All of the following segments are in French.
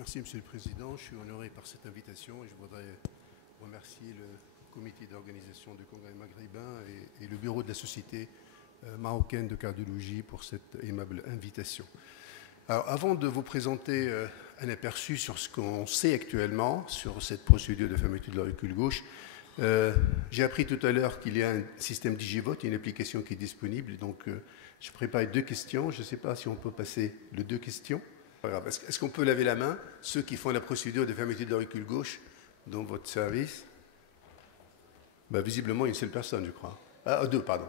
Merci, Monsieur le Président. Je suis honoré par cette invitation et je voudrais remercier le comité d'organisation du Congrès maghrébin et le bureau de la Société marocaine de cardiologie pour cette aimable invitation. Alors, avant de vous présenter un aperçu sur ce qu'on sait actuellement sur cette procédure de fermeture de l'auricule gauche, j'ai appris tout à l'heure qu'il y a un système DigiVote, une application qui est disponible. Donc, je prépare 2 questions. Je ne sais pas si on peut passer les 2 questions. Est-ce qu'on peut laver la main, ceux qui font la procédure de fermeture de l'auricule gauche dans votre service? Visiblement, une seule personne, je crois. Ah, 2, pardon.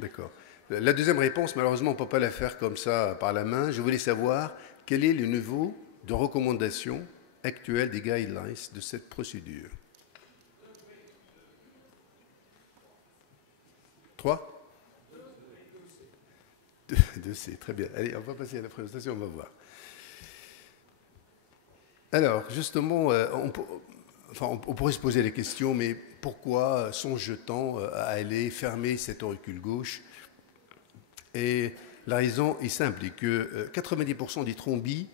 D'accord. La deuxième réponse, malheureusement, on ne peut pas la faire comme ça par la main. Je voulais savoir quel est le niveau de recommandation actuel des guidelines de cette procédure. 3 2C, très bien. Allez, on va passer à la présentation, on va voir. Alors, justement, on pourrait se poser la question, mais pourquoi songe-t-on à aller fermer cet auricule gauche? Et la raison est simple, est que 90% des thrombies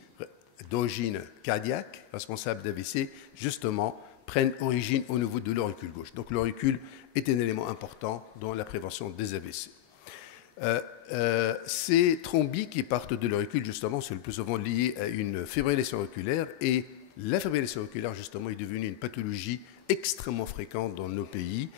d'origine cardiaque, responsables d'AVC, justement, prennent origine au niveau de l'auricule gauche. Donc l'auricule est un élément important dans la prévention des AVC. Ces thrombies qui partent de l'auricule, justement, sont le plus souvent liées à une fibrillation auriculaire, et la fibrillation auriculaire, justement, est devenue une pathologie extrêmement fréquente dans nos pays.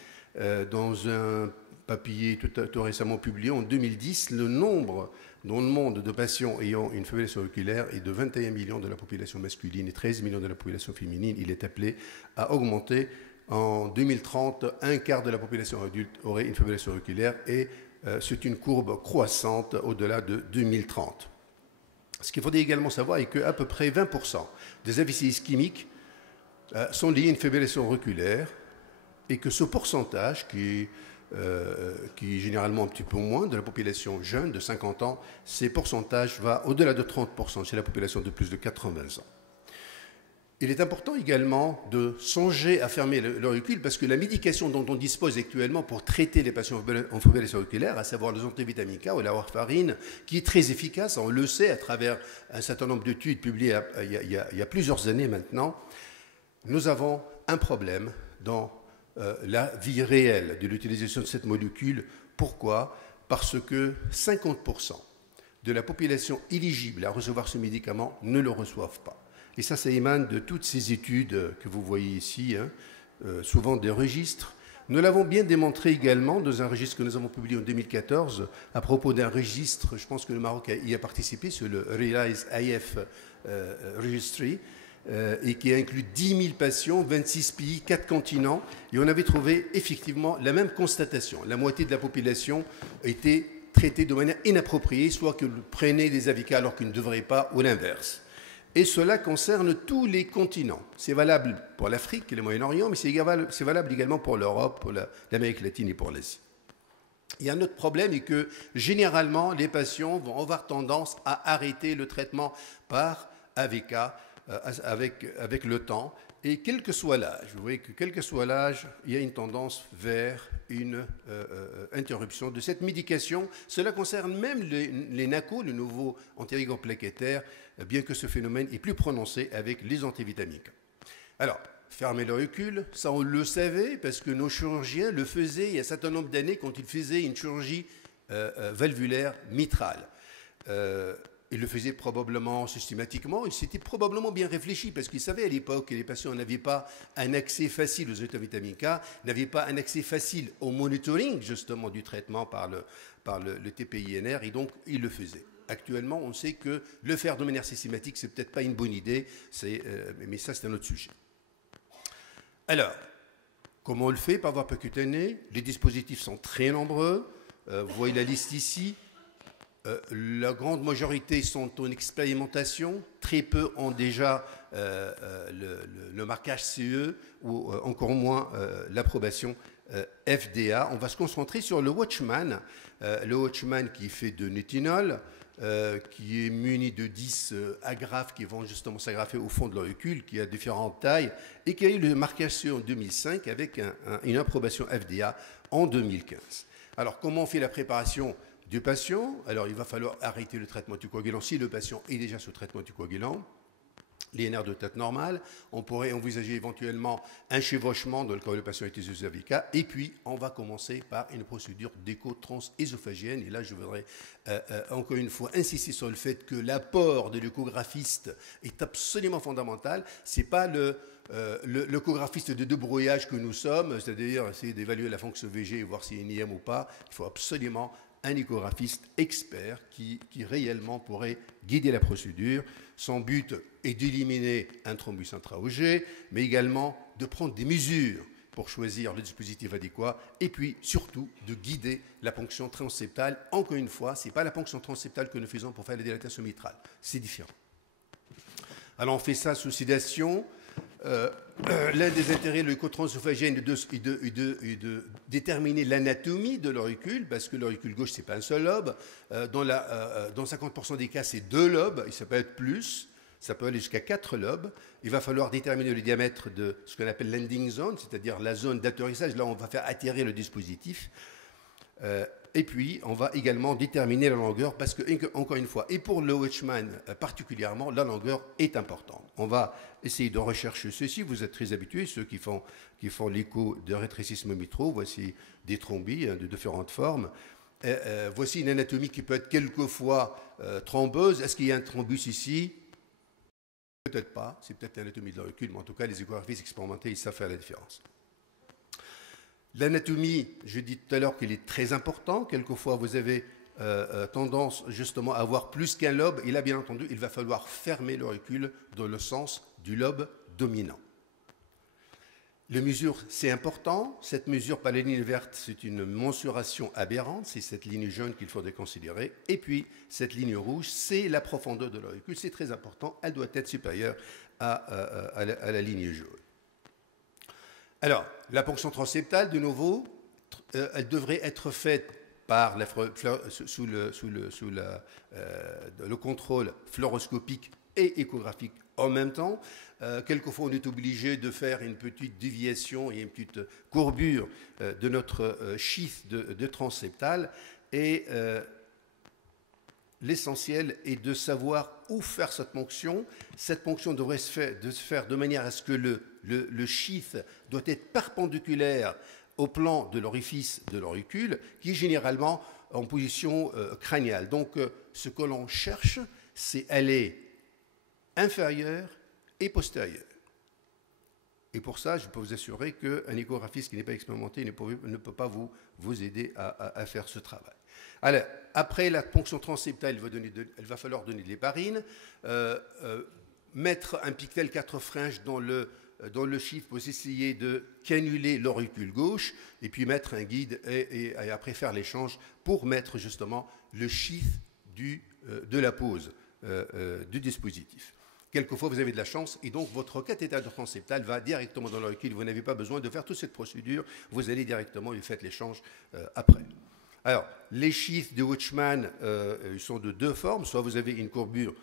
Dans un papier tout récemment publié en 2010, le nombre dans le monde de patients ayant une fibrillation auriculaire est de 21 millions de la population masculine et 13 millions de la population féminine. Il est appelé à augmenter. En 2030, un quart de la population adulte aurait une fibrillation auriculaire, et c'est une courbe croissante au-delà de 2030. Ce qu'il faudrait également savoir est qu'à peu près 20% des AVC ischémiques sont liés à une fibrillation auriculaire, et que ce pourcentage, qui est généralement un petit peu moins de la population jeune de 50 ans, ces pourcentages va au-delà de 30% chez la population de plus de 80 ans. Il est important également de songer à fermer l'auricule, parce que la médication dont on dispose actuellement pour traiter les patients en fibrillation auriculaire, à savoir les antivitamines K ou la warfarine, qui est très efficace, on le sait à travers un certain nombre d'études publiées il y a plusieurs années maintenant, nous avons un problème dans la vie réelle de l'utilisation de cette molécule. Pourquoi? Parce que 50% de la population éligible à recevoir ce médicament ne le reçoivent pas. Et ça émane de toutes ces études que vous voyez ici, souvent des registres. Nous l'avons bien démontré également dans un registre que nous avons publié en 2014 à propos d'un registre, je pense que le Maroc y a participé, sur le Realize IF Registry, et qui a inclus 10 000 patients, 26 pays, 4 continents, et on avait trouvé effectivement la même constatation. La moitié de la population était traitée de manière inappropriée, soit qu'elle prenait des AVK alors qu'ils ne devraient pas, ou l'inverse. Et cela concerne tous les continents. C'est valable pour l'Afrique et le Moyen-Orient, mais c'est valable également pour l'Europe, pour l'Amérique latine et pour l'Asie. Il y a un autre problème, est que généralement, les patients vont avoir tendance à arrêter le traitement par AVK avec le temps. Et quel que soit l'âge, vous voyez que quel que soit l'âge, il y a une tendance vers une interruption de cette médication. Cela concerne même les NACO, le nouveau anti-plaquettaire, bien que ce phénomène est plus prononcé avec les antivitaminiques. Alors, fermer l'auricule, ça on le savait, parce que nos chirurgiens le faisaient il y a un certain nombre d'années quand ils faisaient une chirurgie valvulaire mitrale. Ils le faisaient probablement systématiquement, et c'était probablement bien réfléchi, parce qu'ils savaient à l'époque que les patients n'avaient pas un accès facile aux antivitamines K, n'avaient pas un accès facile au monitoring, justement, du traitement par le TPINR, et donc ils le faisaient. Actuellement, on sait que le faire de manière systématique, c'est peut-être pas une bonne idée, mais ça, c'est un autre sujet. Alors, comment on le fait par voie percutanée? Les dispositifs sont très nombreux. Vous voyez la liste ici. La grande majorité sont en expérimentation, très peu ont déjà le marquage CE ou encore moins l'approbation FDA. On va se concentrer sur le Watchman qui est fait de nétinol, qui est muni de 10 agrafes qui vont justement s'agrafer au fond de l'auricule, qui a différentes tailles, et qui a eu le marquage CE en 2005 avec une approbation FDA en 2015. Alors, comment on fait la préparation du patient? Alors, il va falloir arrêter le traitement anticoagulant si le patient est déjà sous traitement anticoagulant. l'INR de tête normale. On pourrait envisager éventuellement un chevauchement dans le cas où le patient était sous AVK. Et puis, on va commencer par une procédure d'écho-trans-ésophagienne. Et là, je voudrais encore une fois insister sur le fait que l'apport de l'échographiste est absolument fondamental. Ce n'est pas l'échographiste de débrouillage que nous sommes, c'est-à-dire essayer d'évaluer la fonction VG et voir s'il y a une IM ou pas. Il faut absolument un échographiste expert qui réellement pourrait guider la procédure. Son but est d'éliminer un thrombus intra-OG, mais également de prendre des mesures pour choisir le dispositif adéquat et puis surtout de guider la ponction transseptale. Encore une fois, ce n'est pas la ponction transseptale que nous faisons pour faire la dilatation mitrale, c'est différent. Alors on fait ça sous sédation. L'un des intérêts de l'échotransœsophagienne est de déterminer l'anatomie de l'auricule, parce que l'auricule gauche, ce n'est pas un seul lobe. Dans 50% des cas, c'est 2 lobes, et ça peut être plus, ça peut aller jusqu'à 4 lobes. Il va falloir déterminer le diamètre de ce qu'on appelle landing zone, c'est-à-dire la zone d'atterrissage, là où on va faire atterrir le dispositif. Et puis, on va également déterminer la longueur, parce que, encore une fois, et pour le Watchman particulièrement, la longueur est importante. On va essayer de rechercher ceci. Vous êtes très habitués, ceux qui font l'écho de rétrécissement mitraux. Voici des thrombis de différentes formes. Voici une anatomie qui peut être quelquefois thrombeuse. Est-ce qu'il y a un thrombus ici? Peut-être pas. C'est peut-être l'anatomie de l'auricule, mais en tout cas, les échographistes expérimentés, ils savent faire la différence. L'anatomie, je dis tout à l'heure qu'elle est très importante. Quelquefois, vous avez tendance justement à avoir plus qu'un lobe. Et là, bien entendu, il va falloir fermer l'auricule dans le sens du lobe dominant. La mesure, c'est important. Cette mesure par la ligne verte, c'est une mensuration aberrante. C'est cette ligne jaune qu'il faudrait considérer. Et puis, cette ligne rouge, c'est la profondeur de l'auricule. C'est très important. Elle doit être supérieure à la ligne jaune. Alors, la ponction transseptale, de nouveau, elle devrait être faite par sous le contrôle fluoroscopique et échographique en même temps. Quelquefois, on est obligé de faire une petite déviation et une petite courbure de notre sheath de transseptale. Et l'essentiel est de savoir où faire cette ponction. Cette ponction devrait se faire de manière à ce que le sheath doit être perpendiculaire au plan de l'orifice de l'auricule, qui est généralement en position crâniale. Donc, ce que l'on cherche, c'est aller inférieur et postérieur. Et pour ça, je peux vous assurer qu'un échographiste qui n'est pas expérimenté ne peut pas vous aider à faire ce travail. Alors, après la ponction transseptale, il va falloir donner de l'héparine, mettre un pictel 4 fringes dans le sheath pour essayer de canuler l'auricule gauche, et puis mettre un guide et après faire l'échange pour mettre justement le sheath de la pose du dispositif. Quelquefois, vous avez de la chance, et donc votre cathéter transseptal va directement dans l'auricule. Vous n'avez pas besoin de faire toute cette procédure. Vous allez directement et faites l'échange après. Alors, les sheaths de Watchman ils sont de 2 formes. Soit vous avez une courbure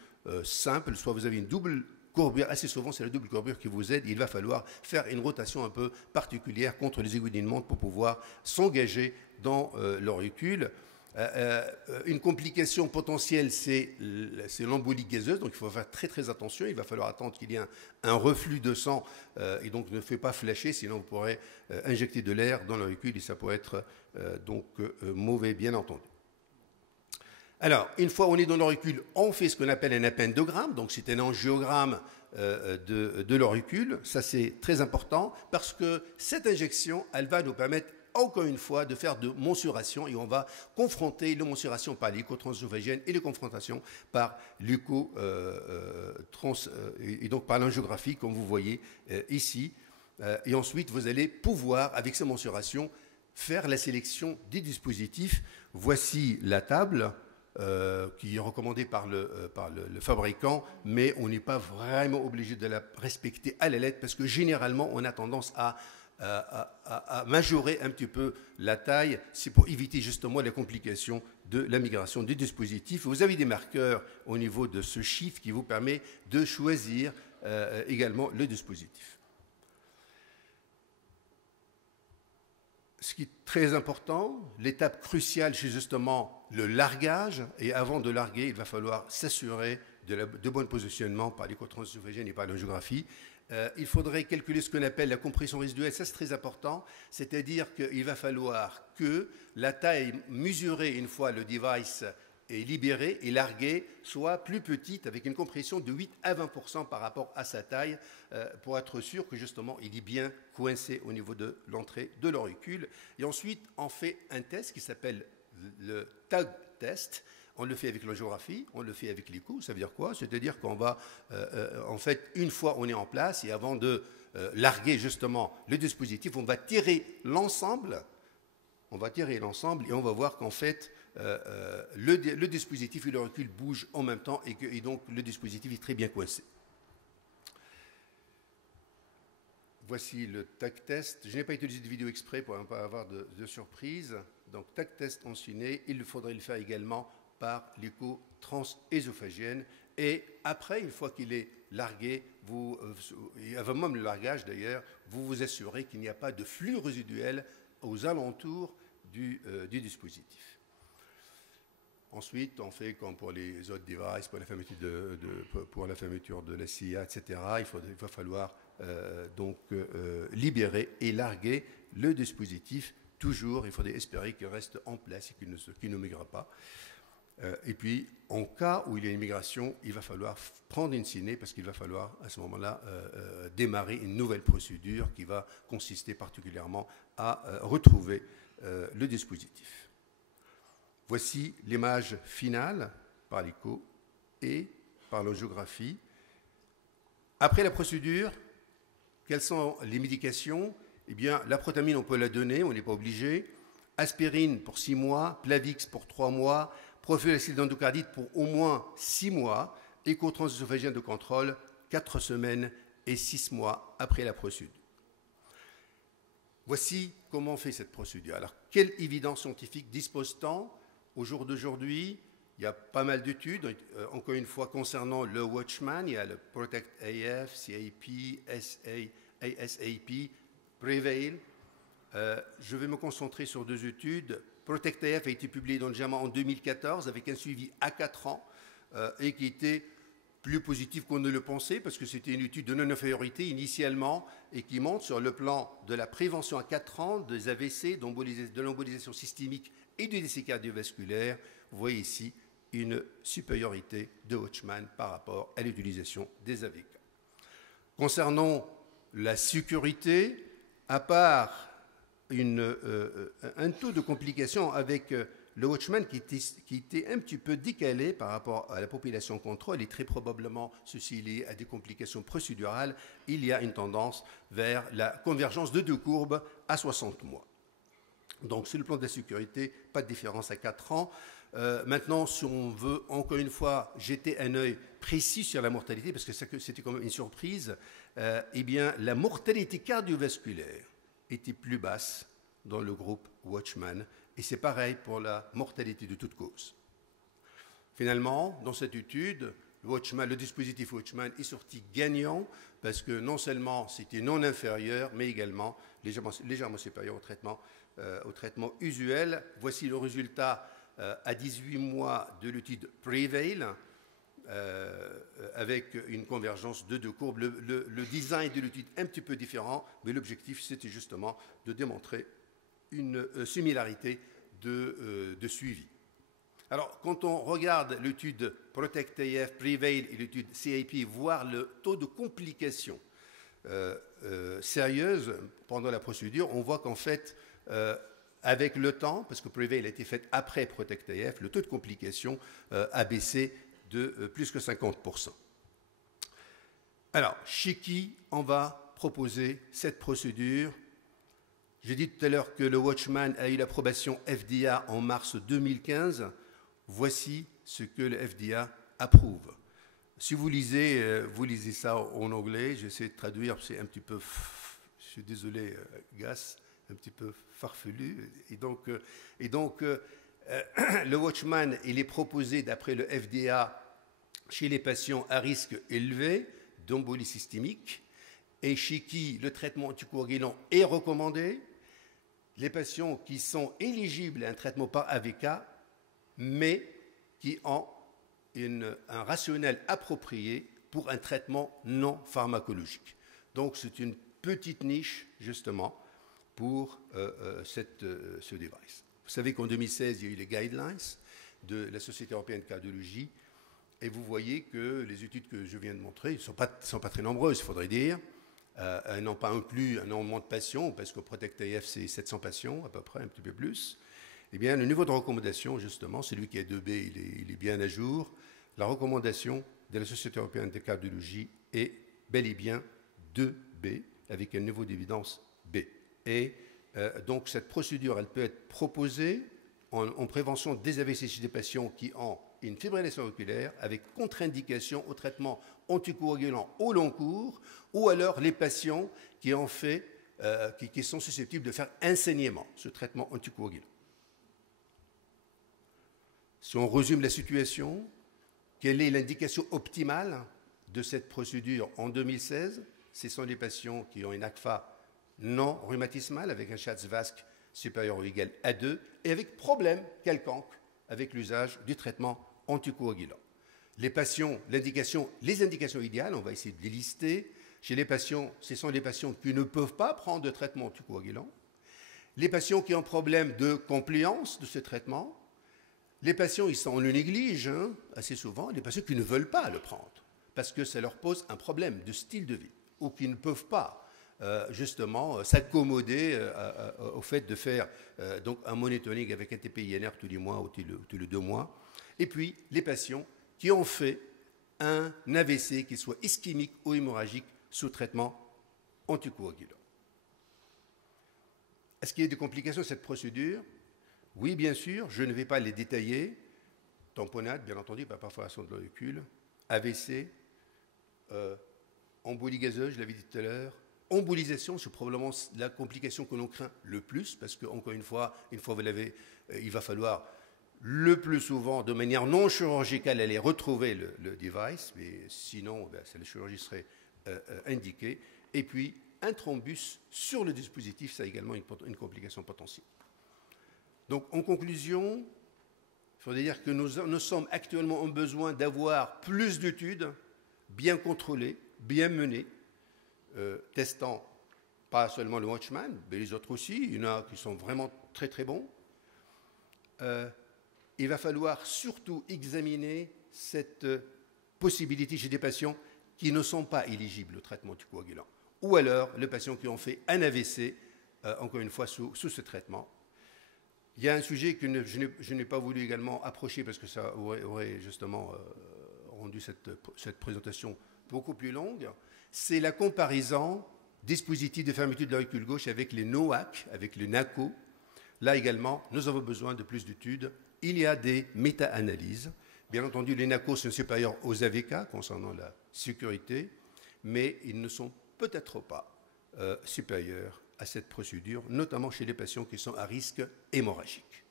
simple, soit vous avez une double courbure. Assez souvent, c'est la double courbure qui vous aide. Il va falloir faire une rotation un peu particulière contre les aiguilles d'une montre pour pouvoir s'engager dans l'auricule. Une complication potentielle, c'est l'embolie gazeuse, donc il faut faire très très attention. Il va falloir attendre qu'il y ait un reflux de sang et donc ne faites pas flasher, sinon vous pourrez injecter de l'air dans l'auricule et ça peut être mauvais, bien entendu. Alors, une fois on est dans l'auricule, on fait ce qu'on appelle un appendogramme, donc c'est un angiogramme de l'auricule. Ça, c'est très important parce que cette injection, elle va nous permettre encore une fois de faire de mensuration et on va confronter la mensuration par l'échotransœsophagienne et les confrontations par l'écho et donc par l'angiographie comme vous voyez ici. Et ensuite, vous allez pouvoir, avec ces mensurations, faire la sélection des dispositifs. Voici la table qui est recommandée par le fabricant, mais on n'est pas vraiment obligé de la respecter à la lettre parce que généralement, on a tendance à majorer un petit peu la taille, c'est pour éviter justement les complications de la migration du dispositif. Vous avez des marqueurs au niveau de ce sheath qui vous permet de choisir également le dispositif. Ce qui est très important, l'étape cruciale, c'est justement le largage. Et avant de larguer, il va falloir s'assurer de bon positionnement par l'échotransœsophagienne et par l'angiographie. Il faudrait calculer ce qu'on appelle la compression résiduelle, ça c'est très important, c'est-à-dire qu'il va falloir que la taille mesurée une fois le device est libéré et largué soit plus petite, avec une compression de 8 à 20% par rapport à sa taille, pour être sûr que justement il est bien coincé au niveau de l'entrée de l'auricule. Et ensuite on fait un test qui s'appelle le tag test. On le fait avec l'angiographie, on le fait avec l'écho. Ça veut dire quoi? C'est-à-dire qu'on va, en fait, une fois on est en place et avant de larguer justement le dispositif, on va tirer l'ensemble. On va tirer l'ensemble et on va voir qu'en fait, le dispositif et le recul bougent en même temps et donc le dispositif est très bien coincé. Voici le TAC test. Je n'ai pas utilisé de vidéo exprès pour ne pas avoir de surprise. Donc TAC test en ciné, il faudrait le faire également par l'écho transésophagienne. Et après, une fois qu'il est largué, avant même le largage d'ailleurs, vous vous assurez qu'il n'y a pas de flux résiduel aux alentours du dispositif. Ensuite, on fait comme pour les autres devices, pour la fermeture de la CIA, etc. Il va falloir libérer et larguer le dispositif. Toujours, il faudrait espérer qu'il reste en place et qu'il ne migre pas. Et puis, en cas où il y a une migration, il va falloir prendre une ciné parce qu'il va falloir à ce moment-là démarrer une nouvelle procédure qui va consister particulièrement à retrouver le dispositif. Voici l'image finale par l'écho et par l'angiographie. Après la procédure, quelles sont les médications? Eh bien, la protamine, on peut la donner, on n'est pas obligé. Aspirine pour 6 mois, Plavix pour 3 mois, prophylaxie d'endocardite pour au moins 6 mois, échotransœsophagien de contrôle 4 semaines et 6 mois après la procédure. Voici comment on fait cette procédure. Alors, quelle évidence scientifique dispose-t-on au jour d'aujourd'hui? Il y a pas mal d'études, encore une fois, concernant le Watchman. Il y a le Protect AF, CAP, ASAP, Prevail. Je vais me concentrer sur 2 études. Protect AF a été publié dans le JAMA en 2014 avec un suivi à 4 ans et qui était plus positif qu'on ne le pensait parce que c'était une étude de non-infériorité initialement et qui montre sur le plan de la prévention à 4 ans des AVC, de l'embolisation systémique et du décès cardiovasculaire. Vous voyez ici une supériorité de Watchman par rapport à l'utilisation des AVK. Concernant la sécurité, à part un taux de complications avec le Watchman qui était un petit peu décalé par rapport à la population contrôle et très probablement ceci lié à des complications procédurales, il y a une tendance vers la convergence de 2 courbes à 60 mois. Donc sur le plan de la sécurité, pas de différence à 4 ans. Maintenant, si on veut encore une fois jeter un œil précis sur la mortalité, parce que c'était quand même une surprise, eh bien la mortalité cardiovasculaire était plus basse dans le groupe Watchman, et c'est pareil pour la mortalité de toute cause. Finalement, dans cette étude, le dispositif Watchman est sorti gagnant parce que non seulement c'était non inférieur, mais également légèrement supérieur au traitement usuel. Voici le résultat à 18 mois de l'étude Prevail, avec une convergence de 2 courbes. Le design de l'étude est un petit peu différent, mais l'objectif, c'était justement de démontrer une similarité de suivi. Alors, quand on regarde l'étude Protect AF, Prevail et l'étude CAP, voir le taux de complications sérieuses pendant la procédure, on voit qu'en fait, avec le temps, parce que Prevail a été fait après Protect AF, le taux de complications a baissé de plus que 50%. Alors, chez qui on va proposer cette procédure? J'ai dit tout à l'heure que le Watchman a eu l'approbation FDA en mars 2015. Voici ce que le FDA approuve. Si vous lisez ça en anglais, j'essaie de traduire, c'est un petit peu, je suis désolé, Gas, un petit peu farfelu. Et donc le Watchman, il est proposé d'après le FDA chez les patients à risque élevé d'embolie systémique et chez qui le traitement anticoagulant est recommandé, les patients qui sont éligibles à un traitement par AVK, mais qui ont un rationnel approprié pour un traitement non pharmacologique. Donc c'est une petite niche, justement, pour ce device. Vous savez qu'en 2016, il y a eu les guidelines de la Société européenne de cardiologie, et vous voyez que les études que je viens de montrer ne sont pas très nombreuses, il faudrait dire. Elles n'ont pas inclus un nombre de patients, parce que Protect AF, c'est 700 patients, à peu près, un petit peu plus. Eh bien, le niveau de recommandation, justement, celui qui est 2B, il est bien à jour. La recommandation de la Société européenne de cardiologie est bel et bien 2B, avec un niveau d'évidence B. Et donc, cette procédure, elle peut être proposée en prévention des AVC chez des patients qui ont une fibrillation auriculaire avec contre-indication au traitement anticoagulant au long cours, ou alors les patients qui ont fait, qui sont susceptibles de faire un saignement, ce traitement anticoagulant. Si on résume la situation, quelle est l'indication optimale de cette procédure en 2016? Ce sont les patients qui ont une ACFA non rhumatismale avec un Schatz-Vasc supérieur ou égal à 2 et avec problème quelconque avec l'usage du traitement anticoagulant. Les patients, les indications idéales, on va essayer de les lister. Chez les patients, ce sont les patients qui ne peuvent pas prendre de traitement anticoagulant, les patients qui ont problème de compliance de ce traitement, les patients, on le néglige assez souvent, les patients qui ne veulent pas le prendre parce que ça leur pose un problème de style de vie ou qui ne peuvent pas justement s'accommoder au fait de faire donc un monitoring avec un TPINR tous les mois ou tous les 2 mois. Et puis les patients qui ont fait un AVC, qu'il soit ischémique ou hémorragique, sous traitement anticoagulant. Est-ce qu'il y a des complications de cette procédure? Oui, bien sûr, je ne vais pas les détailler. Tamponnade, bien entendu, par perforation de l'auricule, AVC, embolie gazeuse, je l'avais dit tout à l'heure, embolisation, c'est probablement la complication que l'on craint le plus, parce qu'encore une fois vous l'avez, il va falloir le plus souvent, de manière non chirurgicale, aller retrouver le device, mais sinon, la chirurgie serait indiquée. Et puis, un thrombus sur le dispositif, ça a également une complication potentielle. Donc, en conclusion, il faudrait dire que nous sommes actuellement en besoin d'avoir plus d'études bien contrôlées, bien menées, testant pas seulement le Watchman, mais les autres aussi. Il y en a qui sont vraiment très très bons. Il va falloir surtout examiner cette possibilité chez des patients qui ne sont pas éligibles au traitement anticoagulant, ou alors les patients qui ont fait un AVC, encore une fois, sous ce traitement. Il y a un sujet que je n'ai pas voulu également approcher parce que ça aurait justement rendu cette présentation beaucoup plus longue. C'est la comparaison dispositifs de fermeture de l'auricule gauche avec les NOAC, avec le NACO. Là également, nous avons besoin de plus d'études. Il y a des méta-analyses. Bien entendu, les NACO sont supérieurs aux AVK concernant la sécurité, mais ils ne sont peut-être pas supérieurs à cette procédure, notamment chez les patients qui sont à risque hémorragique.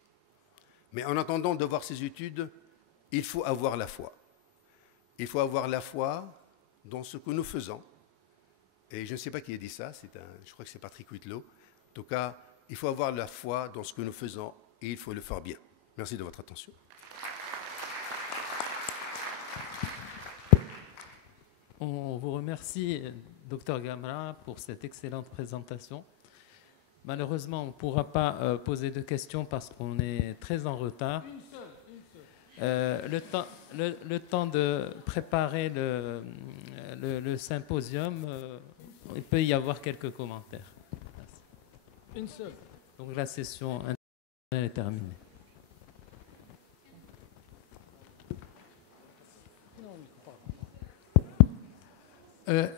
Mais en attendant de voir ces études, il faut avoir la foi. Il faut avoir la foi dans ce que nous faisons. Et je ne sais pas qui a dit ça, je crois que c'est Patrick Whitlow. En tout cas, il faut avoir la foi dans ce que nous faisons et il faut le faire bien. Merci de votre attention. On vous remercie, Dr Gamra, pour cette excellente présentation. Malheureusement, on ne pourra pas poser de questions parce qu'on est très en retard. Une seule. Le temps de préparer le symposium, il peut y avoir quelques commentaires. Merci. Une seule. Donc la session est terminée.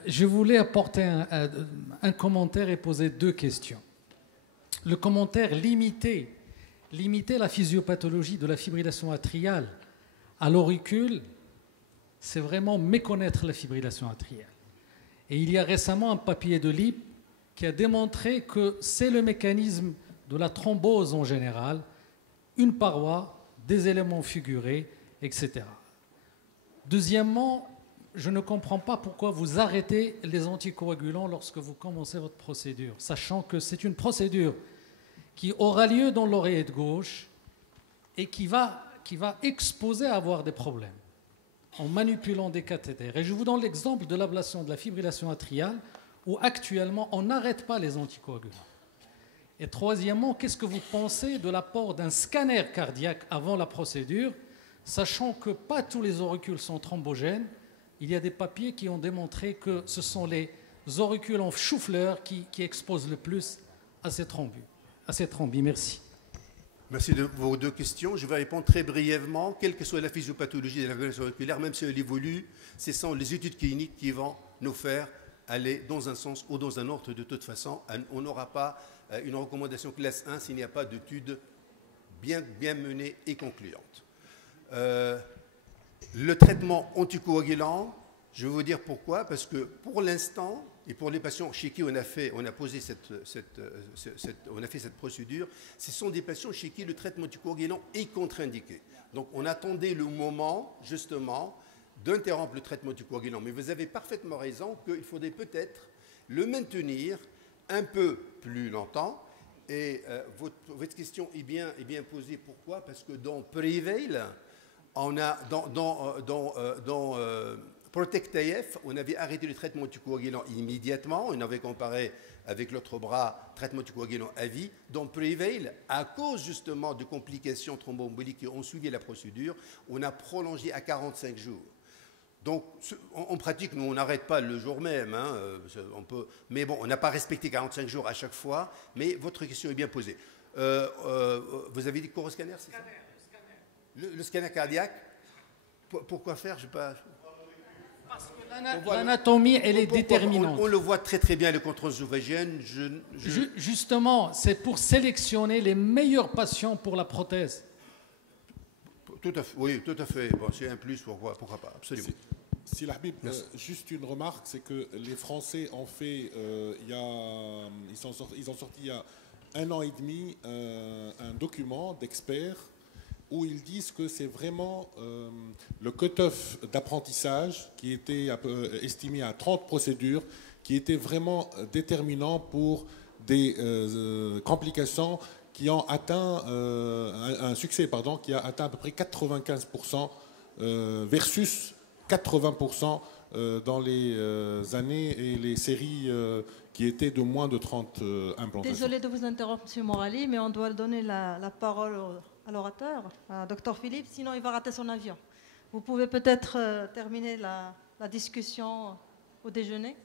Je voulais apporter un commentaire et poser 2 questions. Le commentaire limiter la physiopathologie de la fibrillation atriale à l'auricule, c'est vraiment méconnaître la fibrillation atriale. Et il y a récemment un papier de Lippe qui a démontré que c'est le mécanisme de la thrombose en général, une paroi, des éléments figurés, etc. Deuxièmement, je ne comprends pas pourquoi vous arrêtez les anticoagulants lorsque vous commencez votre procédure, sachant que c'est une procédure qui aura lieu dans l'oreillette gauche et qui va exposer à avoir des problèmes. en manipulant des cathéters. Et je vous donne l'exemple de l'ablation de la fibrillation atriale, où actuellement on n'arrête pas les anticoagulants. Et troisièmement, qu'est-ce que vous pensez de l'apport d'un scanner cardiaque avant la procédure, sachant que pas tous les auricules sont thrombogènes? Il y a des papiers qui ont démontré que ce sont les auricules en chou-fleur qui exposent le plus à ces thrombus. Merci. Merci de vos deux questions. Je vais répondre très brièvement. Quelle que soit la physiopathologie de la fibrillation auriculaire, même si elle évolue, ce sont les études cliniques qui vont nous faire aller dans un sens ou dans un autre. De toute façon, on n'aura pas une recommandation classe 1 s'il n'y a pas d'études bien menée et concluante. Le traitement anticoagulant, je vais vous dire pourquoi, parce que pour l'instant, et pour les patients chez qui on a fait cette procédure, ce sont des patients chez qui le traitement anticoagulant est contre-indiqué. Donc on attendait le moment, justement, d'interrompre le traitement anticoagulant. Mais vous avez parfaitement raison qu'il faudrait peut-être le maintenir un peu plus longtemps. Et votre question est bien posée. Pourquoi? Parce que dans Prevail, on a dans Protect-IF, on avait arrêté le traitement anticoagulant immédiatement. On avait comparé avec l'autre bras traitement anticoagulant à vie. Dans Prevail, à cause justement de complications thromboemboliques qui ont suivi la procédure, on a prolongé à 45 jours. Donc, en pratique, nous, on n'arrête pas le jour même. Mais bon, on n'a pas respecté 45 jours à chaque fois. Mais votre question est bien posée. Vous avez dit coroscanner, c'est ça? Le scanner cardiaque. Pourquoi faire? Je sais pas. Parce que l'anatomie, elle est déterminante. On le voit très bien, le contrôle œsophagien. Justement, c'est pour sélectionner les meilleurs patients pour la prothèse. Tout à fait, oui, tout à fait. Bon, c'est un plus, pourquoi pas, absolument. Si l'Habib, juste une remarque, c'est que les Français ont fait, ils ont sorti il y a 1 an et demi un document d'experts où ils disent que c'est vraiment le cut-off d'apprentissage qui était estimé à 30 procédures, qui était vraiment déterminant pour des complications qui ont atteint un succès, qui a atteint à peu près 95% versus 80% dans les années et les séries qui étaient de moins de 30 implantations. Désolée de vous interrompre, M. Morali, mais on doit donner la parole à l'orateur, à Dr Philippe, sinon il va rater son avion. Vous pouvez peut-être terminer la discussion au déjeuner.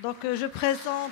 Donc je présente...